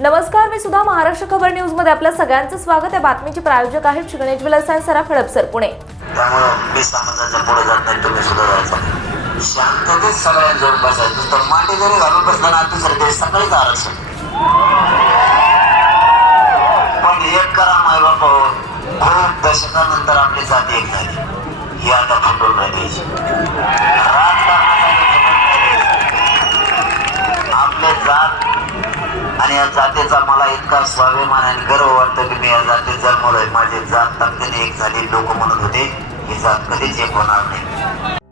नमस्कार मी सुद्धा महाराष्ट्र खबर न्यूजमध्ये आपल्या सगळ्यांचं स्वागत. आहे बातमीचे प्रायोजक आहेत गणेश विलास आणि सराफ हडपसर पुणे. त्यामुळं मी समाजाच्या पुढे जात नाही तुम्ही सुद्धा जायचं शांततेत सगळ्यांना जोड बसायचं नुसतं मांडी जरी घालून बसला ना दुसरं ते सकाळीच आरक्षण. पण एक करा माय बाप हो. खूप दशकानंतर आपली जाती एक झाली. ही आता फुटून राहिली राजकारणासाठी आपले जात आणि या जातीचा मला इतका स्वाभिमान आणि गर्व वाटतो की मी या जातीत जन्मलोय. माझी जात ताकदीने एक झाली लोक म्हणत होते ही जात कधीच एक होणार नाही.